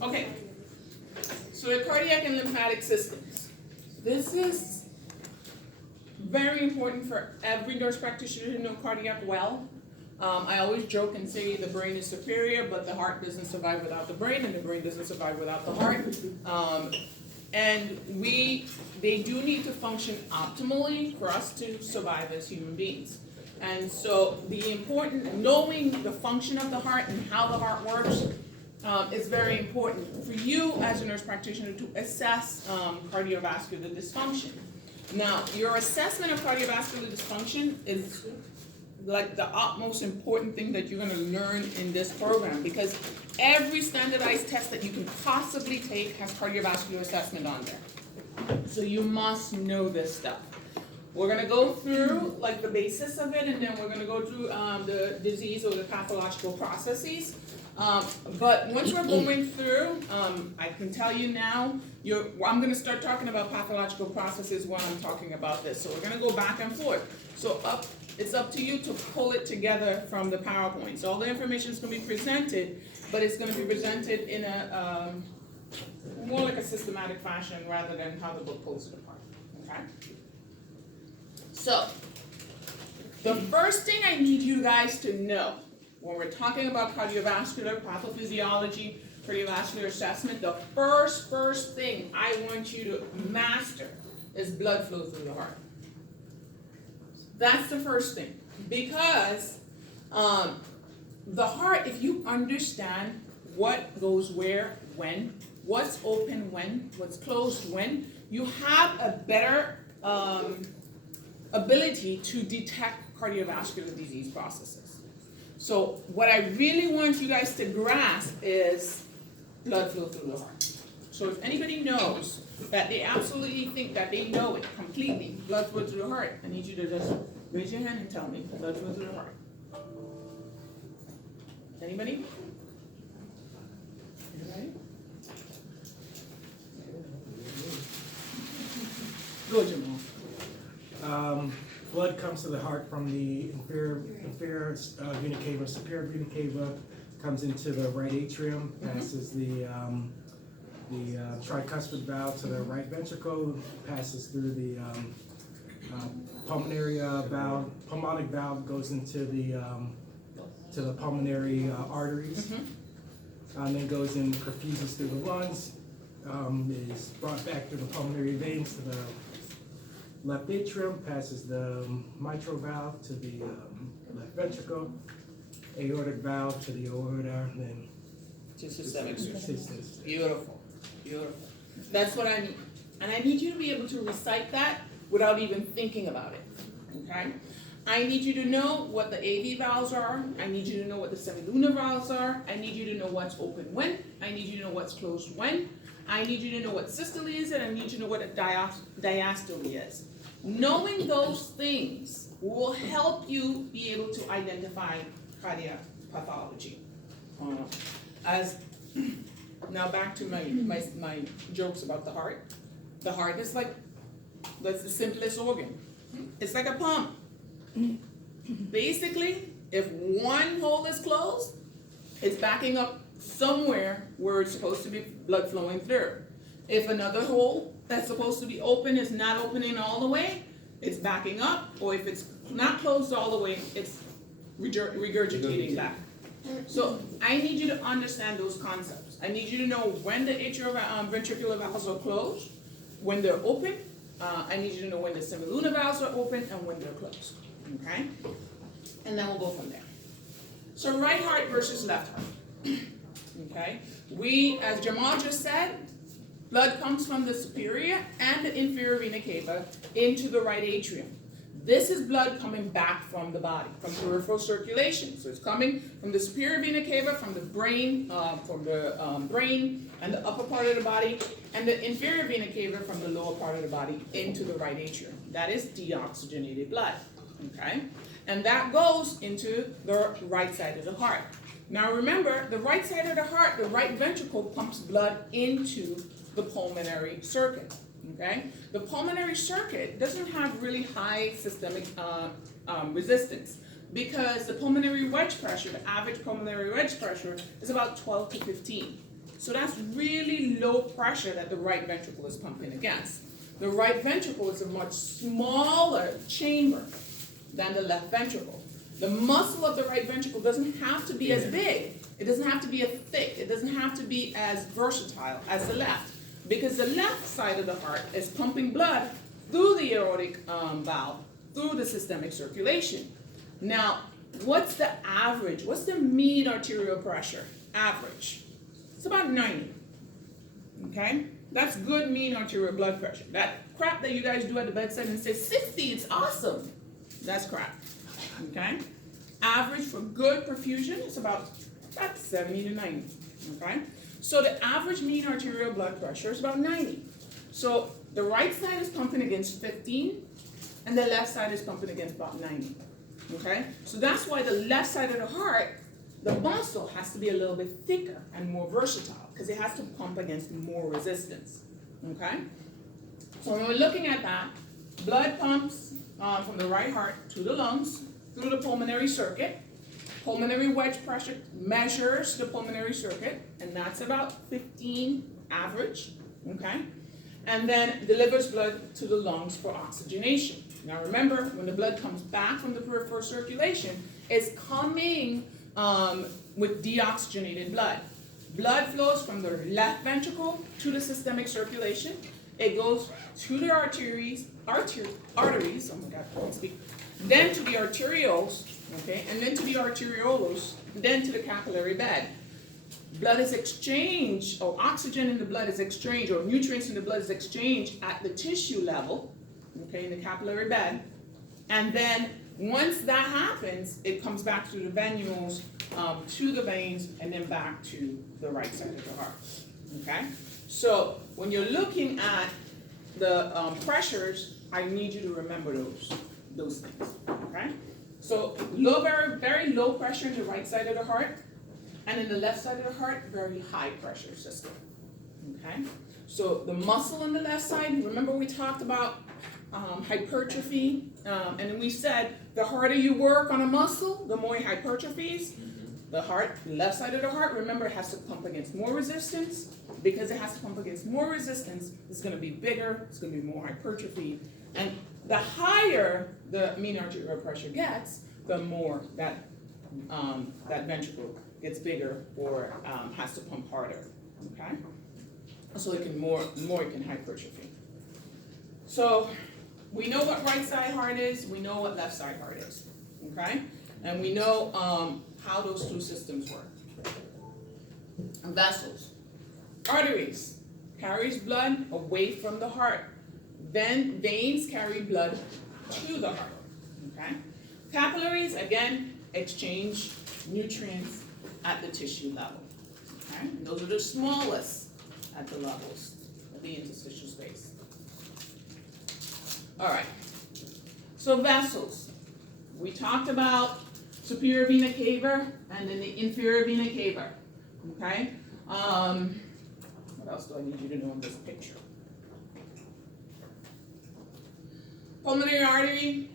Okay, so the cardiac and lymphatic systems. This is very important for every nurse practitioner to know cardiac well. I always joke and say the brain is superior, but the heart doesn't survive without the brain, and the brain doesn't survive without the heart. And they do need to function optimally for us to survive as human beings. And so knowing the function of the heart and how the heart works is very important for you as a nurse practitioner to assess cardiovascular dysfunction. Now, your assessment of cardiovascular dysfunction is like the utmost important thing that you're going to learn in this program, because every standardized test that you can possibly take has cardiovascular assessment on there. So you must know this stuff. We're going to go through like the basis of it, and then we're going to go through the disease or the pathological processes. But once we're going through, I can tell you now, I'm going to start talking about pathological processes when I'm talking about this. So we're going to go back and forth. So it's up to you to pull it together from the PowerPoint. So all the information is going to be presented, but it's going to be presented in a more like a systematic fashion rather than how the book pulls it apart. Okay? So the first thing I need you guys to know when we're talking about cardiovascular pathophysiology, cardiovascular assessment, the first thing I want you to master is blood flow through the heart. That's the first thing, because the heart, if you understand what goes where, when, what's open when, what's closed when, you have a better ability to detect cardiovascular disease processes. So what I really want you guys to grasp is blood flow through the heart. So if anybody knows that they absolutely think that they know it completely, blood flow through the heart, I need you to just raise your hand and tell me, blood flow through the heart. Anybody? Anybody? Go, Jamal. Blood comes to the heart from the inferior vena cava, superior vena cava, comes into the right atrium, passes the tricuspid valve to the right ventricle, passes through the pulmonary valve. Pulmonic valve goes into to the pulmonary arteries, and then goes and perfuses through the lungs. Is brought back through the pulmonary veins to the left atrium, passes the mitral valve to the left ventricle, aortic valve to the aorta, then to systemic cystis. Beautiful, beautiful. That's what I need. And I need you to be able to recite that without even thinking about it, okay? I need you to know what the AV valves are. I need you to know what the semilunar valves are. I need you to know what's open when. I need you to know what's closed when. I need you to know what systole is, and I need you to know what a diastole is. Knowing those things will help you be able to identify cardiac pathology. Now back to my jokes about the heart. The heart is that's the simplest organ. It's like a pump. Basically, if one hole is closed, it's backing up somewhere where it's supposed to be blood flowing through. If another hole that's supposed to be open is not opening all the way, it's backing up, or if it's not closed all the way, it's regurgitating back. So I need you to understand those concepts. I need you to know when the atrioventricular valves are closed, when they're open. I need you to know when the semilunar valves are open and when they're closed. Okay? And then we'll go from there. So right heart versus left heart. Okay? As Jamal just said, blood comes from the superior and the inferior vena cava into the right atrium. This is blood coming back from the body, from peripheral circulation. So it's coming from the superior vena cava, from the brain, brain and the upper part of the body, and the inferior vena cava from the lower part of the body into the right atrium. That is deoxygenated blood. Okay? And that goes into the right side of the heart. Now remember, the right side of the heart, the right ventricle pumps blood into the pulmonary circuit. Okay? The pulmonary circuit doesn't have really high systemic resistance, because the pulmonary wedge pressure, the average pulmonary wedge pressure, is about 12 to 15. So that's really low pressure that the right ventricle is pumping against. The right ventricle is a much smaller chamber than the left ventricle. The muscle of the right ventricle doesn't have to be as big. It doesn't have to be as thick. It doesn't have to be as versatile as the left, because the left side of the heart is pumping blood through the aortic valve, through the systemic circulation. Now, what's the average? What's the mean arterial pressure? Average. It's about 90. Okay? That's good mean arterial blood pressure. That crap that you guys do at the bedside and say 60, it's awesome. That's crap. Okay? Average for good perfusion is about 70 to 90. Okay? So the average mean arterial blood pressure is about 90. So the right side is pumping against 15, and the left side is pumping against about 90. Okay? So that's why the left side of the heart, the muscle has to be a little bit thicker and more versatile, because it has to pump against more resistance. Okay? So when we're looking at that, blood pumps from the right heart to the lungs through the pulmonary circuit. Pulmonary wedge pressure measures the pulmonary circuit, and that's about 15 average. Okay? And then delivers blood to the lungs for oxygenation. Now remember, when the blood comes back from the peripheral circulation, it's coming with deoxygenated blood. Blood flows from the left ventricle to the systemic circulation. It goes to the arteries, oh my God, I can't speak. Then to the arterioles, okay, and then to the arterioles, then to the capillary bed. Blood is exchanged, or oxygen in the blood is exchanged, or nutrients in the blood is exchanged at the tissue level, okay, in the capillary bed. And then once that happens, it comes back through the venules, to the veins, and then back to the right side of the heart. Okay? So when you're looking at the pressures, I need you to remember those things. Okay? So very, very low pressure in the right side of the heart, and in the left side of the heart, very high pressure system. Okay? So the muscle on the left side, remember we talked about hypertrophy, and then we said the harder you work on a muscle, the more it hypertrophies. The left side of the heart, remember, it has to pump against more resistance. Because it has to pump against more resistance, it's going to be bigger, it's going to be more hypertrophy. And the higher the mean arterial pressure gets, the more that ventricle gets bigger or has to pump harder. Okay? So it can more it can hypertrophy. So we know what right side heart is, we know what left side heart is. Okay? And we know how those two systems work. Vessels. Arteries carries blood away from the heart. Then veins carry blood to the heart. Okay? Capillaries, again, exchange nutrients at the tissue level. Okay? And those are the smallest at the levels of the interstitial space. All right. So vessels. We talked about superior vena cava and then the inferior vena cava. Okay? What else do I need you to know in this picture? Pulmonary artery,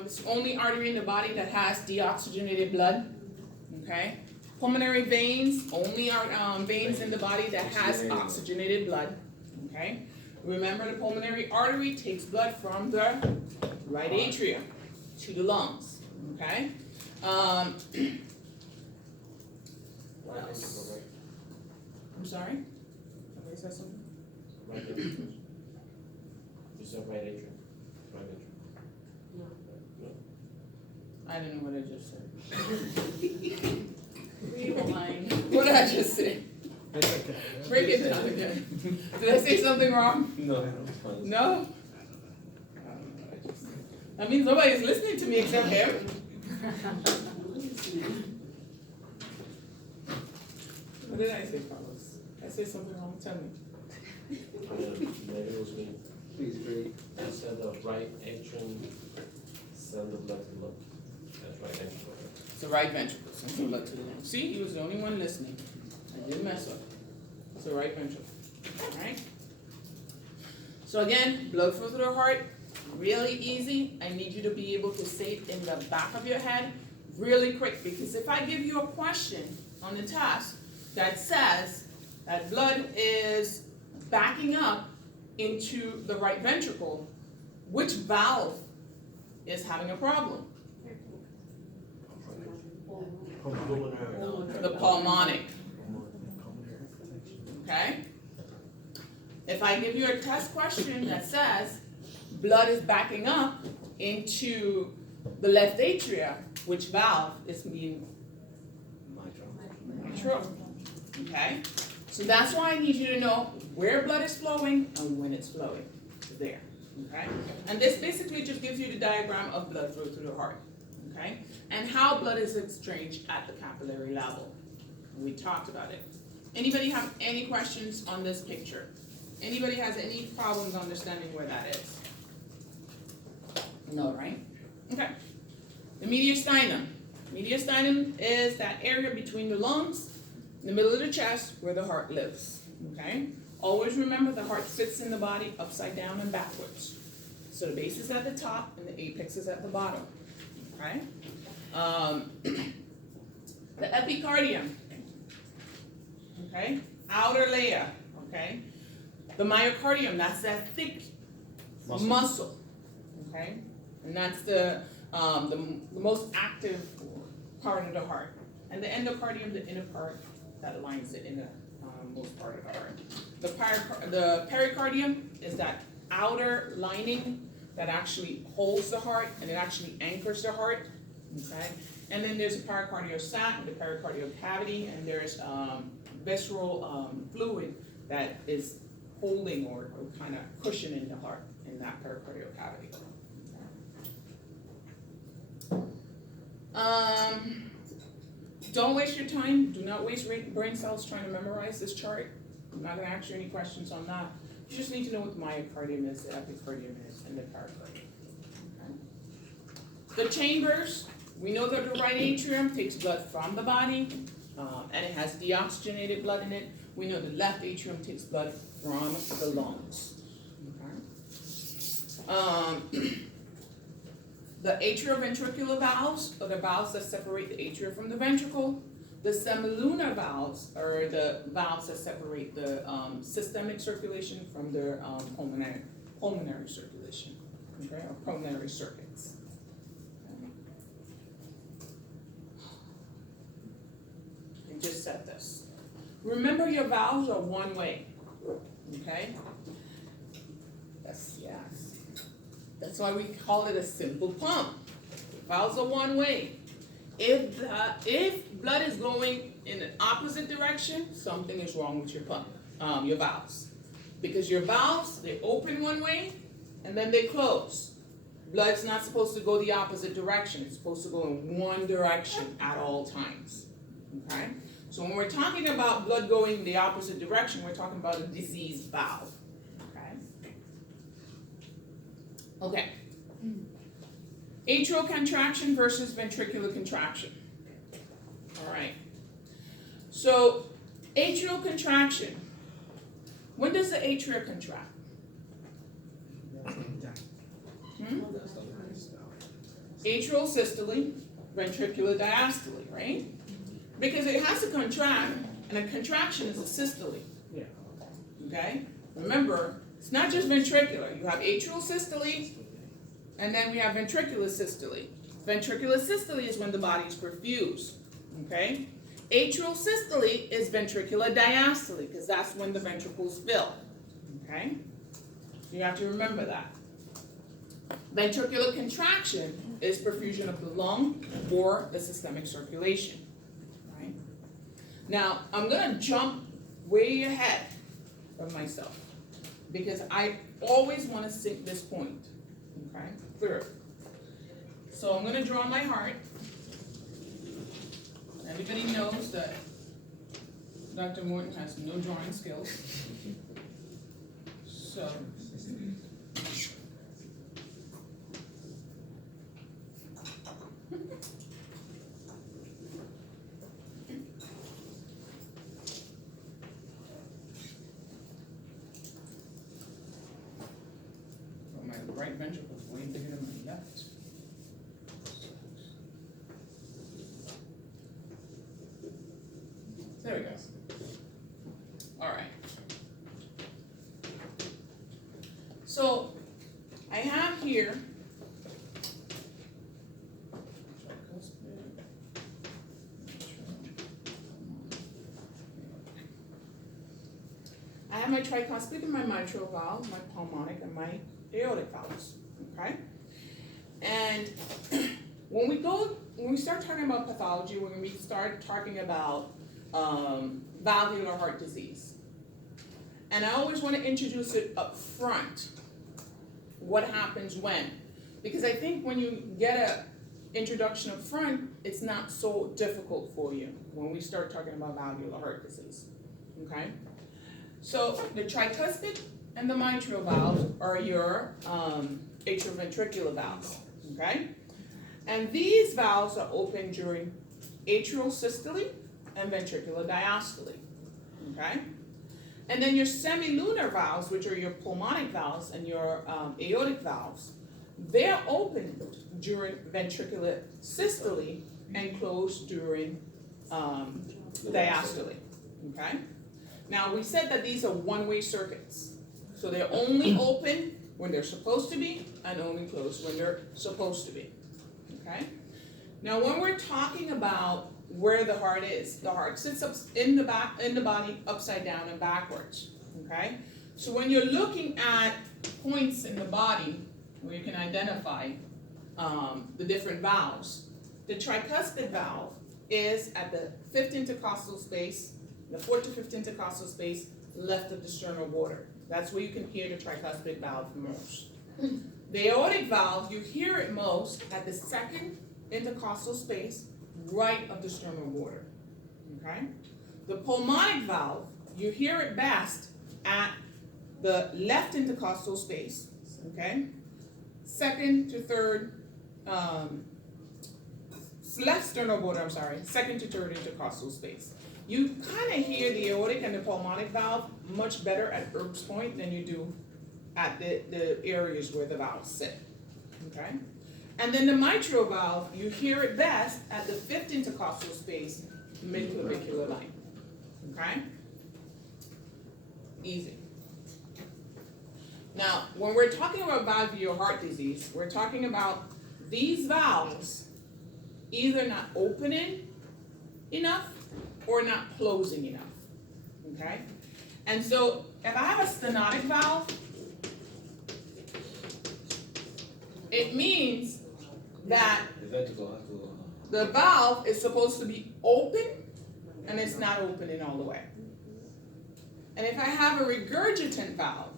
it's the only artery in the body that has deoxygenated blood. Okay? Pulmonary veins, only veins in the body that has oxygenated blood. Okay? Remember, the pulmonary artery takes blood from the right atrium to the lungs. Okay? What else? I'm sorry? Somebody said something? Right atrium. You said right atrium. Right atrium. I didn't know what I just said. Rewind. What did I just say? That's okay. Break it down again. Did I say something wrong? No, it's fine. No? That means nobody's listening to me except him. What did I say, Carlos? I said something wrong, tell me. Maybe it was me. Please, great. I said the right atrium, send the blood to the lung. That's right atrium. It's the right ventricle, sends the blood to the lungs. See, he was the only one listening. I didn't mess up. It's the right ventricle. Alright? So again, blood flow through the heart, really easy. I need you to be able to say it in the back of your head really quick, because if I give you a question on the test that says, that blood is backing up into the right ventricle, which valve is having a problem? The pulmonic. Okay? If I give you a test question that says blood is backing up into the left atria, which valve is being mitral? Okay? So that's why I need you to know where blood is flowing and when it's flowing. There. Okay? And this basically just gives you the diagram of blood flow through the heart. Okay? And how blood is exchanged at the capillary level. We talked about it. Anybody have any questions on this picture? Anybody has any problems understanding where that is? No, right? Okay. The mediastinum. Mediastinum is that area between the lungs, in the middle of the chest, where the heart lives. Okay? Always remember the heart sits in the body upside down and backwards. So the base is at the top and the apex is at the bottom. Okay? The epicardium. Okay? Outer layer. Okay? The myocardium, that's that thick muscle. Okay? And that's the most active part of the heart. And the endocardium, the inner part that lines it in the most part of the heart. The pericardium is that outer lining that actually holds the heart and it actually anchors the heart. Okay? And then there's a pericardial sac, the pericardial cavity, and there's visceral fluid that is holding or kind of cushioning the heart in that pericardial cavity. Don't waste your time. Do not waste brain cells trying to memorize this chart. I'm not going to ask you any questions on that. You just need to know what the myocardium is, the epicardium is, and the pericardium. Okay. The chambers, we know that the right atrium takes blood from the body, and it has deoxygenated blood in it. We know the left atrium takes blood from the lungs. Okay. The atrioventricular valves are the valves that separate the atria from the ventricle. The semilunar valves are the valves that separate the systemic circulation from the pulmonary circulation, okay, or pulmonary circuits. Okay. And just said this. Remember, your valves are one way, okay? Yes. That's why we call it a simple pump. Valves are one way. If blood is going in an opposite direction, something is wrong with your pump, your valves. Because your valves, they open one way and then they close. Blood's not supposed to go the opposite direction. It's supposed to go in one direction at all times. Okay? So when we're talking about blood going the opposite direction, we're talking about a diseased valve. Okay. Atrial contraction versus ventricular contraction. All right. So, atrial contraction. When does the atria contract? Atrial systole, ventricular diastole, right? Because it has to contract, and a contraction is a systole. Yeah. Okay? Remember, it's not just ventricular. You have atrial systole, and then we have ventricular systole. Ventricular systole is when the body is perfused. Okay? Atrial systole is ventricular diastole, because that's when the ventricles fill. Okay? You have to remember that. Ventricular contraction is perfusion of the lung or the systemic circulation. Right? Now, I'm going to jump way ahead of myself, because I always want to sink this point, okay, through. So I'm going to draw my heart. Everybody knows that Dr. Morton has no drawing skills. So, my right ventricle is way bigger than my left. There we go. Alright. So, I have here I have my tricuspid and my mitral valve, my pulmonic and my aortic valves, okay? And when we start talking about pathology, when we start talking about valvular heart disease, and I always want to introduce it up front, what happens when. Because I think when you get a introduction up front, it's not so difficult for you when we start talking about valvular heart disease, okay? So the tricuspid and the mitral valves are your atrioventricular valves, okay? And these valves are open during atrial systole and ventricular diastole, okay? And then your semilunar valves, which are your pulmonic valves and your aortic valves, they're open during ventricular systole and closed during diastole, okay? Now, we said that these are one-way circuits. So they're only open when they're supposed to be and only closed when they're supposed to be, okay? Now, when we're talking about where the heart is, the heart sits up in the body upside down and backwards, okay? So when you're looking at points in the body where you can identify the different valves, the tricuspid valve is at the fifth intercostal space, the fourth to fifth intercostal space left of the sternal border. That's where you can hear the tricuspid valve most. The aortic valve, you hear it most at the second intercostal space right of the sternal border, okay? The pulmonic valve, you hear it best at the left intercostal space, okay? Second to third, left sternal border, second to third intercostal space. You kind of hear the aortic and the pulmonic valve much better at Erb's point than you do at the areas where the valves sit, okay? And then the mitral valve, you hear it best at the fifth intercostal space, mid-clavicular line, okay? Easy. Now, when we're talking about valvular heart disease, we're talking about these valves either not opening enough or not closing enough, okay? And so, if I have a stenotic valve, it means that the valve is supposed to be open and it's not opening all the way. And if I have a regurgitant valve,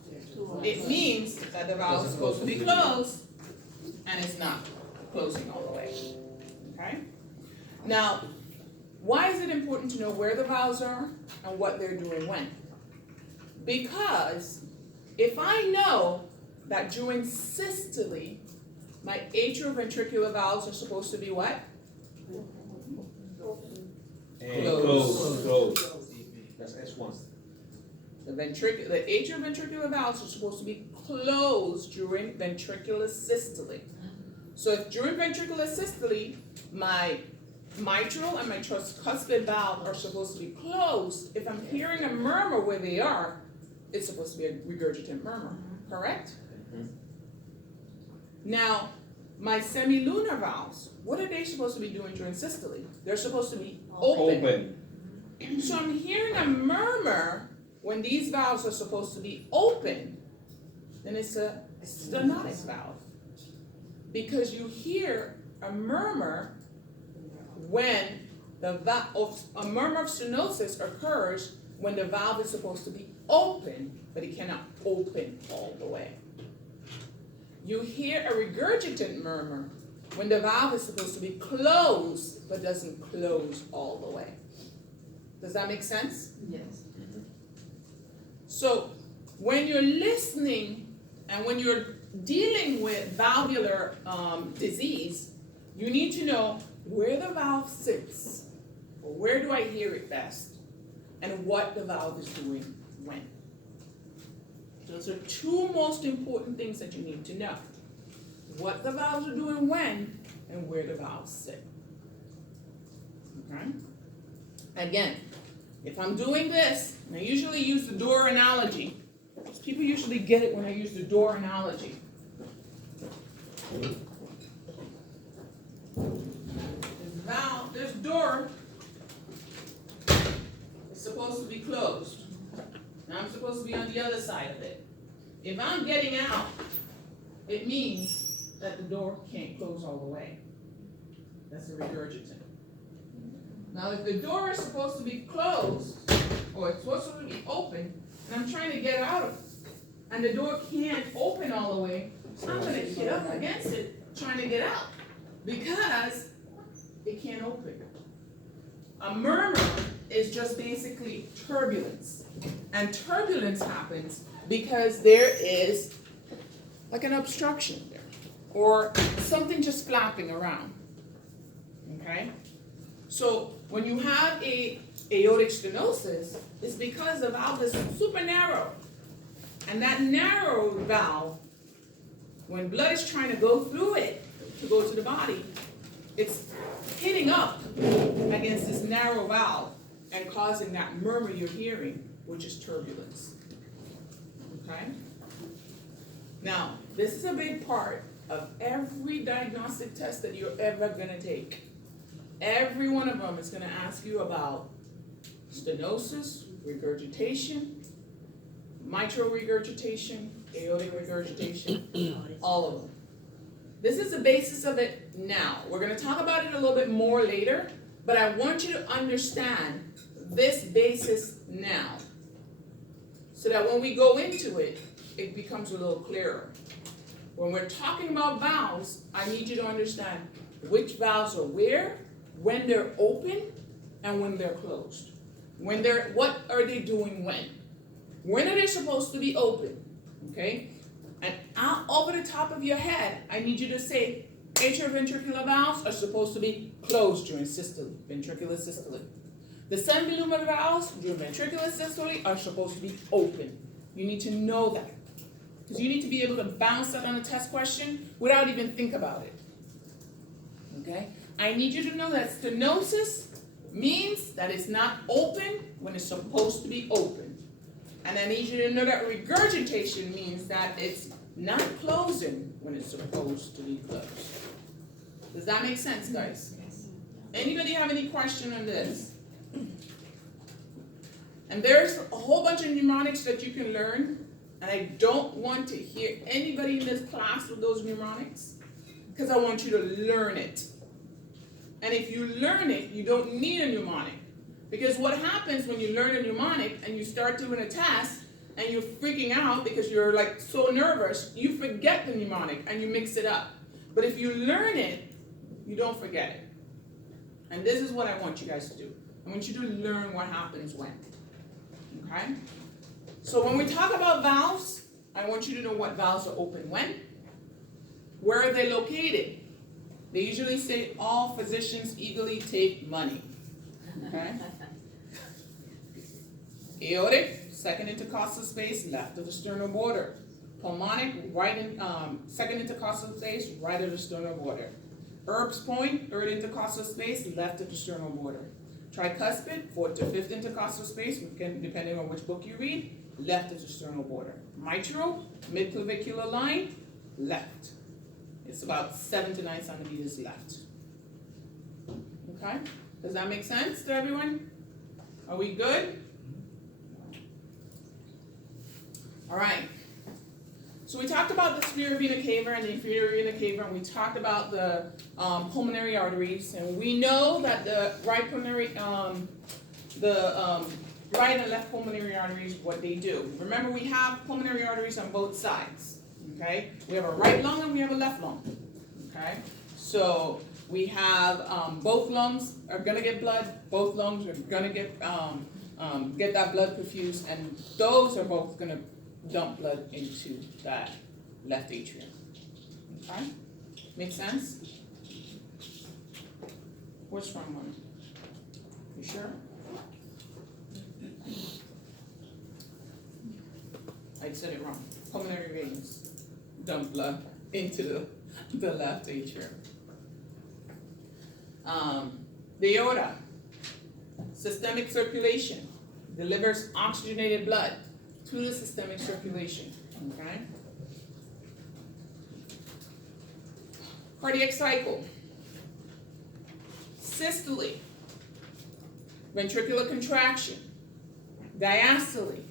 it means that the valve is supposed to be closed and it's not closing all the way, okay? Now, why is it important to know where the valves are and what they're doing when? Because if I know that during systole, my atrioventricular valves are supposed to be what? Close. That's S1. The atrioventricular valves are supposed to be closed during ventricular systole. So if during ventricular systole, my mitral and my tricuspid valve are supposed to be closed, if I'm hearing a murmur where they are, it's supposed to be a regurgitant murmur, correct? Now, my semilunar valves, what are they supposed to be doing during systole? They're supposed to be open. So I'm hearing a murmur when these valves are supposed to be open, then it's a stenotic valve. Because you hear a murmur when a murmur of stenosis occurs when the valve is supposed to be open, but it cannot open all the way. You hear a regurgitant murmur when the valve is supposed to be closed, but doesn't close all the way. Does that make sense? Yes. So when you're listening and when you're dealing with valvular disease, you need to know where the valve sits, or where do I hear it best, and what the valve is doing when. Those are two most important things that you need to know. What the valves are doing when, and where the valves sit. Okay? Again, If I'm doing this, and I usually use the door analogy, because people usually get it when I use the door analogy. This door is supposed to be closed. Now I'm supposed to be on the other side of it. If I'm getting out, it means that the door can't close all the way. That's a regurgitant. Now if the door is supposed to be closed, or it's supposed to be open, and I'm trying to get out of it, and the door can't open all the way, I'm gonna hit up against it trying to get out, because it can't open. A murmur is just basically turbulence. And turbulence happens because there is like an obstruction there, or something just flapping around. Okay? So when you have a aortic stenosis, it's because the valve is super narrow. And that narrow valve, when blood is trying to go through it to go to the body, it's hitting up against this narrow valve and causing that murmur you're hearing, which is turbulence. Okay? Now, this is a big part of every diagnostic test that you're ever going to take. Every one of them is going to ask you about stenosis, regurgitation, mitral regurgitation, aortic regurgitation, all of them. This is the basis of it now. We're going to talk about it a little bit more later, but I want you to understand this basis now, so that when we go into it, it becomes a little clearer. When we're talking about valves, I need you to understand which valves are where, when they're open, and when they're closed. What are they doing when? When are they supposed to be open? Okay? And out over the top of your head, I need you to say atrioventricular valves are supposed to be closed during systole, ventricular systole. The sublunar valves during ventricular systole are supposed to be open. You need to know that, because you need to be able to bounce that on a test question without even think about it. Okay? I need you to know that stenosis means that it's not open when it's supposed to be open. And I need you to know that regurgitation means that it's not closing when it's supposed to be closed. Does that make sense, guys? Anybody have any question on this? And there's a whole bunch of mnemonics that you can learn, and I don't want to hear anybody in this class with those mnemonics, because I want you to learn it. And if you learn it, you don't need a mnemonic. Because what happens when you learn a mnemonic and you start doing a test and you're freaking out because you're like so nervous, you forget the mnemonic and you mix it up. But if you learn it, you don't forget it. And this is what I want you guys to do. I want you to learn what happens when. Okay? So when we talk about valves, I want you to know what valves are open when. Where are they located? They usually say all physicians eagerly take money. Okay? Aortic, second intercostal space, left of the sternal border. Pulmonic, right in, second intercostal space, right of the sternal border. Erb's point, third intercostal space, left of the sternal border. Tricuspid, fourth to fifth intercostal space, depending on which book you read, left of the sternal border. Mitral, mid-clavicular line, left. It's about 7 to 9 centimeters left. Okay? Does that make sense to everyone? Are we good? All right. So we talked about the superior vena cava and the inferior vena cava, and we talked about the pulmonary arteries, and we know that the right pulmonary, right and left pulmonary arteries, what they do. Remember, we have pulmonary arteries on both sides. Okay, we have a right lung and we have a left lung. Okay, so we have both lungs are gonna get blood. Both lungs are gonna get that blood perfused, and those are both gonna dump blood into that left atrium. Okay, make sense? Which one? You sure? I said it wrong. Pulmonary veins dump blood into the left atrium. The aorta, systemic circulation. delivers oxygenated blood to the systemic circulation, okay? Cardiac cycle. Systole, ventricular contraction, diastole,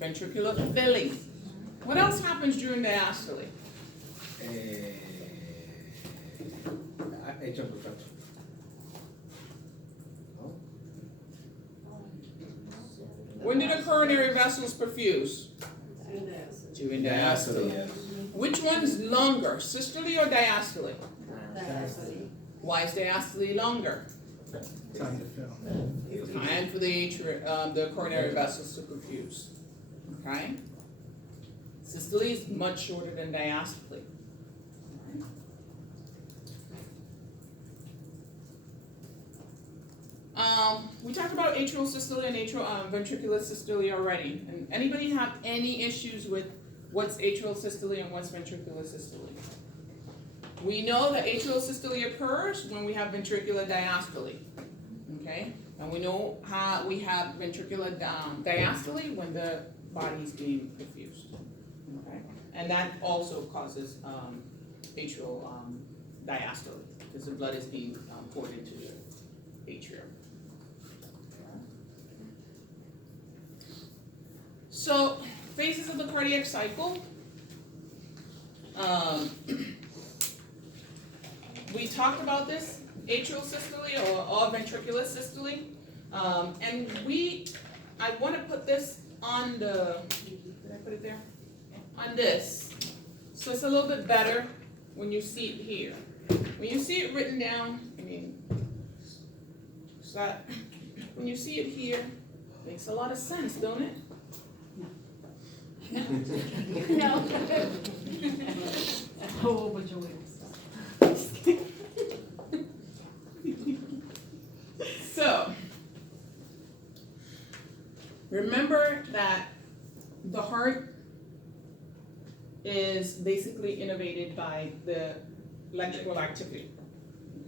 ventricular filling. What else happens during diastole? Atrial perfection. When do the coronary vessels perfuse? During diastole. Yes. Which one's longer, systole or diastole? Why is diastole longer? Time to fill. Time for the coronary vessels to perfuse. Okay? Systole is much shorter than diastole. We talked about atrial systole and ventricular systole already. And anybody have any issues with what's atrial systole and what's ventricular systole? We know that atrial systole occurs when we have ventricular diastole. Okay? And we know how we have ventricular diastole when the body is being perfused. Okay? And that also causes atrial diastole because the blood is being poured into the atrium. So, phases of the cardiac cycle. We talked about this, atrial systole or ventricular systole. And I want to put this on did I put it there? On this. So it's a little bit better when you see it here. When you see it written down, when you see it here, it makes a lot of sense, don't it? No. A whole bunch of weird stuff. So, remember that the heart is basically innervated by the electrical activity,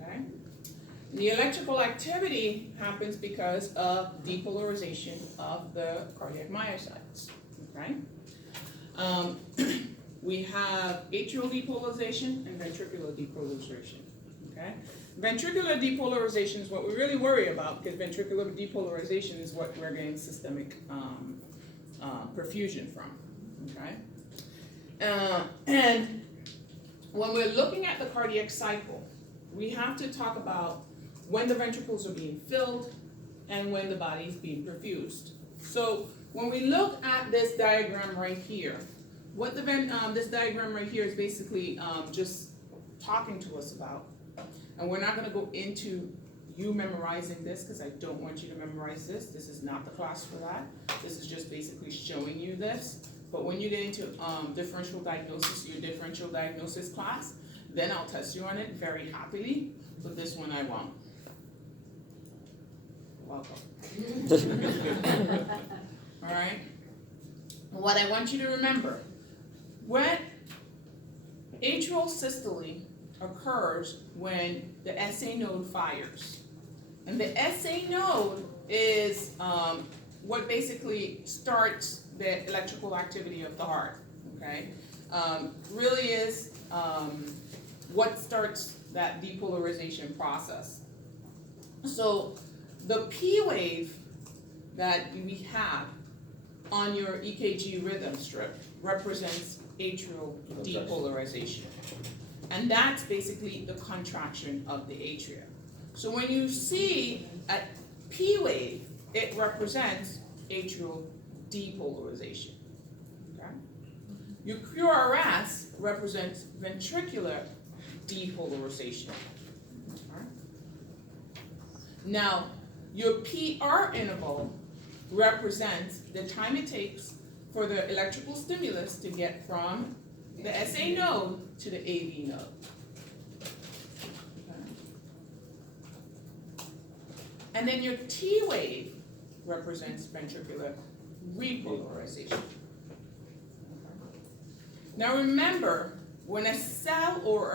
okay? The electrical activity happens because of depolarization of the cardiac myocytes, okay? We have atrial depolarization and ventricular depolarization, okay? Ventricular depolarization is what we really worry about because ventricular depolarization is what we're getting systemic perfusion from, okay? And when we're looking at the cardiac cycle, we have to talk about when the ventricles are being filled and when the body is being perfused. So when we look at this diagram right here, what this diagram right here is basically just talking to us about. And we're not going to go into you memorizing this because I don't want you to memorize this. This is not the class for that. This is just basically showing you this. But when you get into differential diagnosis, your differential diagnosis class, then I'll test you on it very happily. But this one I won't. Welcome. All right. What I want you to remember, when atrial systole occurs when the SA node fires. And the SA node is what basically starts the electrical activity of the heart, okay? Really is what starts that depolarization process. So the P wave that we have on your EKG rhythm strip represents atrial depolarization. And that's basically the contraction of the atria. So when you see a P wave, it represents atrial depolarization. Okay? Your QRS represents ventricular depolarization. Okay? Now, your PR interval represents the time it takes for the electrical stimulus to get from the SA node to the AV node. Okay. And then your T wave represents ventricular repolarization. Okay. Now remember, when a cell or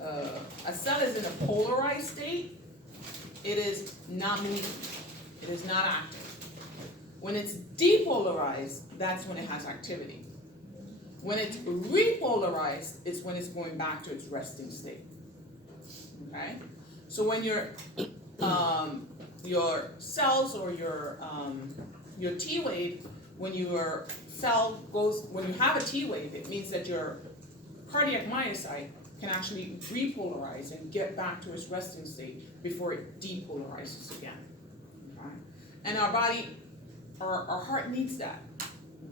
a cell is in a polarized state, it is not moving. It is not active. When it's depolarized, that's when it has activity. When it's repolarized, it's when it's going back to its resting state. Okay? So when your cells or your T wave, when your cell goes, when you have a T wave, it means that your cardiac myocyte can actually repolarize and get back to its resting state before it depolarizes again. Okay? And our body, our heart needs that.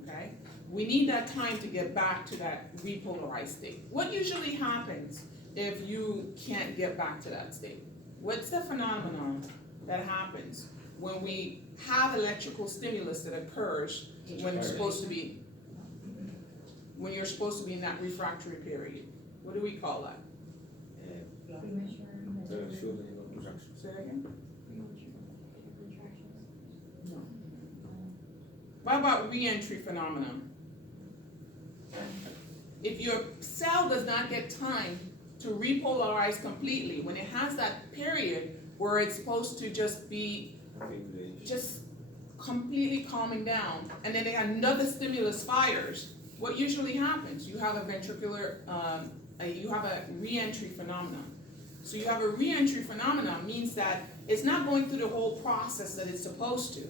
Okay? We need that time to get back to that repolarized state. What usually happens if you can't get back to that state? What's the phenomenon that happens when we have electrical stimulus that occurs when you're supposed to be in that refractory period? What do we call that? Say that again? No. What about re-entry phenomenon? If your cell does not get time to repolarize completely, when it has that period where it's supposed to just be completely calming down, and then another stimulus fires, what usually happens? You have a ventricular, you have a re-entry phenomenon. So you have a re-entry phenomenon means that it's not going through the whole process that it's supposed to.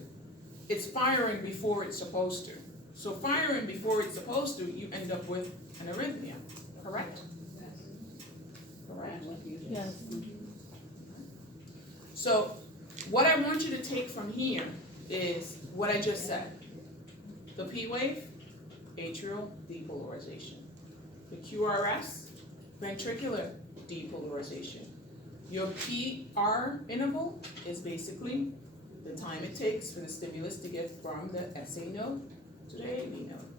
It's firing before it's supposed to. So firing before it's supposed to, you end up with an arrhythmia, correct? Correct? Yes. So what I want you to take from here is what I just said. The P wave, atrial depolarization. The QRS, ventricular depolarization. Your PR interval is basically the time it takes for the stimulus to get from the SA node to the AV node.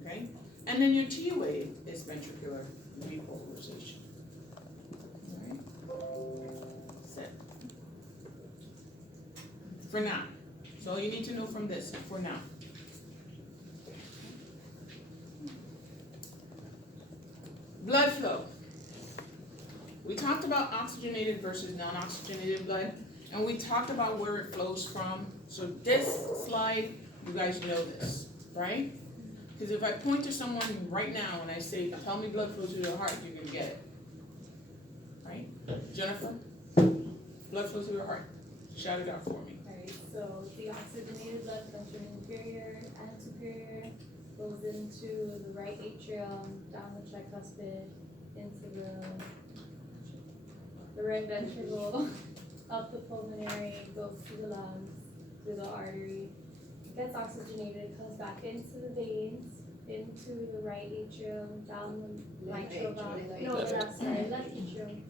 Okay? And then your T wave is ventricular repolarization. Alright? Sit. For now. So all you need to know from this, for now. Blood flow. We talked about oxygenated versus non-oxygenated blood, and we talked about where it flows from. So this slide, you guys know this, right? Because if I point to someone right now and I say, tell me blood flow to your heart, you're gonna get it. Right? Jennifer? Blood flow to your heart. Shout it out for me. Alright, so the oxygenated blood comes from inferior and superior, goes into the right atrium, down the tricuspid, into the right ventricle, up the pulmonary, goes to the lungs, through the artery, gets oxygenated, comes back into the veins, into the right atrium, down the mitral valve, no, the left atrium,